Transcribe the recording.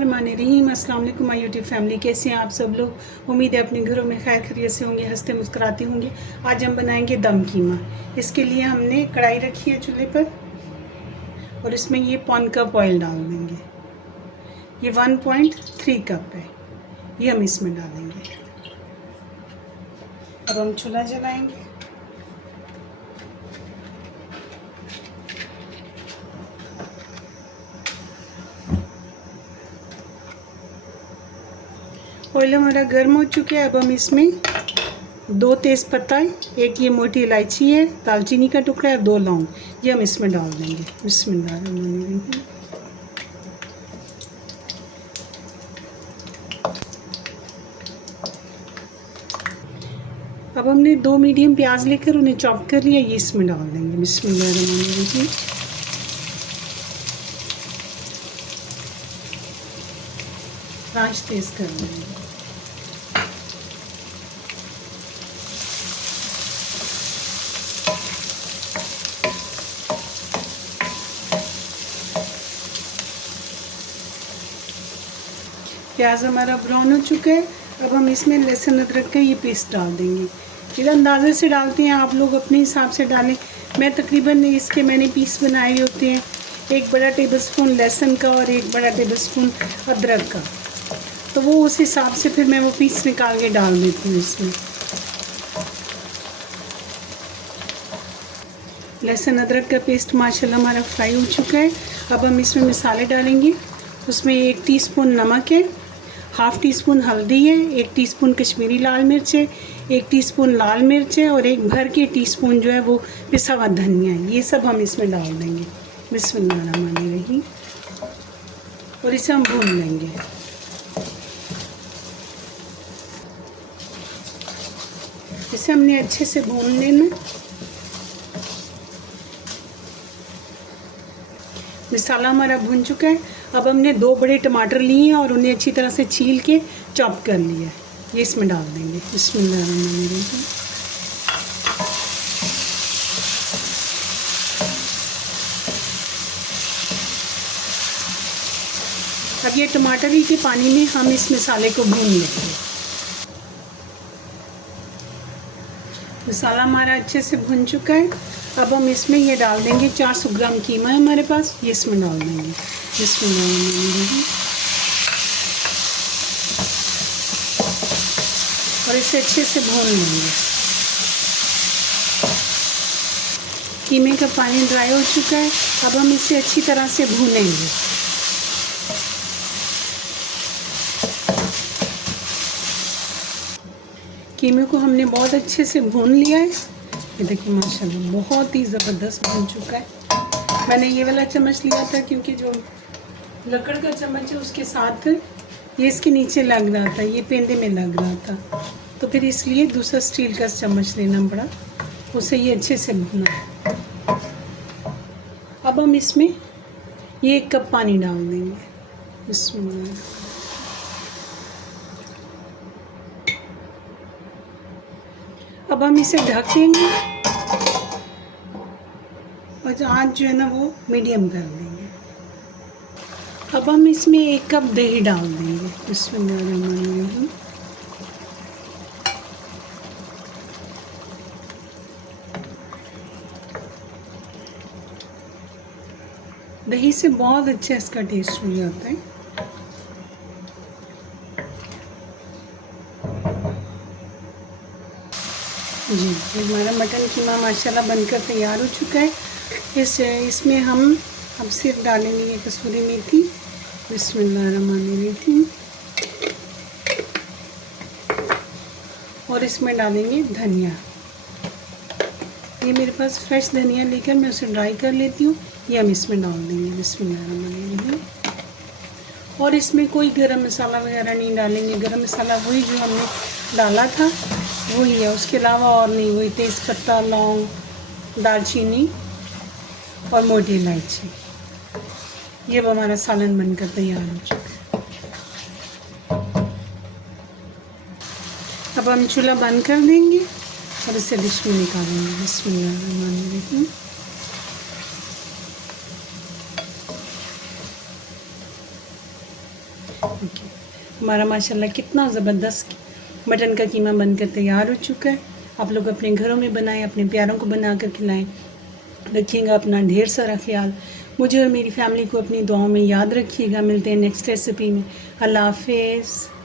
बिस्मिल्लाहिर्रहमानिर्रहीम। अस्सलाम वालेकुम माय यूट्यूब फैमिली, कैसे हैं आप सब लोग। उम्मीद है अपने घरों में खैर खैरियत से होंगे, हंसते मुस्कुराते होंगे। आज हम बनाएंगे दम कीमा। इसके लिए हमने कढ़ाई रखी है चूल्हे पर और इसमें ये 1 कप ऑयल डाल देंगे। ये 1.3 कप है, ये हम इसमें डालेंगे। अब हम चूल्हा जलाएंगे। ऑयल हमारा गर्म हो चुका है। अब हम इसमें 2 तेज़पत्ता, एक ये मोटी इलायची है, दालचीनी का टुकड़ा है, 2 लौंग, ये हम इसमें डाल देंगे। बिस्मिल्लाहिर्रहमानिर्रहीम। अब हमने 2 मीडियम प्याज लेकर उन्हें चॉप कर लिया, ये इसमें डाल देंगे। बिस्मिल्लाहिर्रहमानिर्रहीम। आंच तेज़ कर देंगे। प्याज हमारा ब्राउन हो चुका है। अब हम इसमें लहसुन अदरक का ये पेस्ट डाल देंगे। फिर अंदाज़े से डालते हैं, आप लोग अपने हिसाब से डालें। मैं तकरीबन इसके मैंने पीस बनाए होते हैं, 1 बड़ा टेबलस्पून लहसुन का और 1 बड़ा टेबलस्पून अदरक का, तो वो उस हिसाब से फिर मैं वो पीस निकाल के डाल देती हूँ इसमें। लहसुन अदरक का पेस्ट माशाल्लाह हमारा फ्राई हो चुका है। अब हम इसमें मसाले डालेंगे। उसमें 1 टीस्पून नमक है, हाफ़ टीस्पून हल्दी है, 1 टीस्पून कश्मीरी लाल मिर्च है, 1 टीस्पून लाल मिर्च है और 1 भर के टीस्पून जो है वो पिसा हुआ धनिया है। ये सब हम इसमें डाल देंगे। बिस्मिल्लाहिर्रहमानिर्रहीम। और इसे हम भून लेंगे। इसे हमने अच्छे से भून लेना। मसाला हमारा भुन चुका है। अब हमने 2 बड़े टमाटर लिए हैं और उन्हें अच्छी तरह से छील के चॉप कर लिया है, ये इसमें डाल देंगे। बिस्मिल्लाहिर्रहमानिर्रहीम। अब ये टमाटर ही के पानी में हम इस मसाले को भून लेंगे। मसाला हमारा अच्छे से भुन चुका है। अब हम इसमें ये डाल देंगे, 400 ग्राम कीमा है हमारे पास, ये इसमें डाल देंगे। बिस्मिल्लाहिर्रहमानिर्रहीम। और इसे अच्छे से भून लेंगे। कीमे का पानी ड्राई हो चुका है। अब हम इसे अच्छी तरह से भूनेंगे। कीमे को हमने बहुत अच्छे से भून लिया है। ये देखिए माशाल्लाह बहुत ही ज़बरदस्त बन चुका है। मैंने ये वाला चम्मच लिया था क्योंकि जो लकड़ का चम्मच है उसके साथ ये इसके नीचे लग रहा था, ये पेंदे में लग रहा था, तो फिर इसलिए दूसरा स्टील का चम्मच लेना पड़ा, उसे ये अच्छे से भुना। अब हम इसमें ये 1 कप पानी डाल देंगे। इसमें अब हम इसे ढक देंगे और आँच जो है ना वो मीडियम कर देंगे। अब हम इसमें 1 कप दही डाल देंगे। बिस्मिल्लाहिर्रहमानिर्रहीम। दही से बहुत अच्छा इसका टेस्ट हो जाता है। जी, हमारा मटन कीमा माशाल्लाह बनकर तैयार हो चुका है। इसमें हम अब सिर्फ डालेंगे ये कसूरी मेथी। बिस्मिल्लाहिर्रहमानिर्रहीम। और इसमें डालेंगे धनिया। ये मेरे पास फ्रेश धनिया लेकर मैं उसे ड्राई कर लेती हूँ, ये हम इसमें डाल देंगे। बिस्मिल्लाहिर्रहमानिर्रहीम। और इसमें कोई गरम मसाला वगैरह नहीं डालेंगे। गरम मसाला वही जो हमने डाला था वही है, उसके अलावा और नहीं। वही तेज़पत्ता, लौंग, दालचीनी और मोटी इलायची। ये अब हमारा सालन बनकर तैयार हो चुका है। अब हम चूल्हा बंद कर देंगे और इसे डिश में निकालेंगे। बिस्मिल्लाहिर्रहमानिर्रहीम। ओके, हमारा माशाल्लाह कितना ज़बरदस्त मटन का कीमा बनकर तैयार हो चुका है। आप लोग अपने घरों में बनाएं, अपने प्यारों को बना कर खिलाएं। रखिएगा अपना ढेर सारा ख्याल। मुझे और मेरी फैमिली को अपनी दुआओं में याद रखिएगा। मिलते हैं नेक्स्ट रेसिपी में। अल्लाह हाफिज़।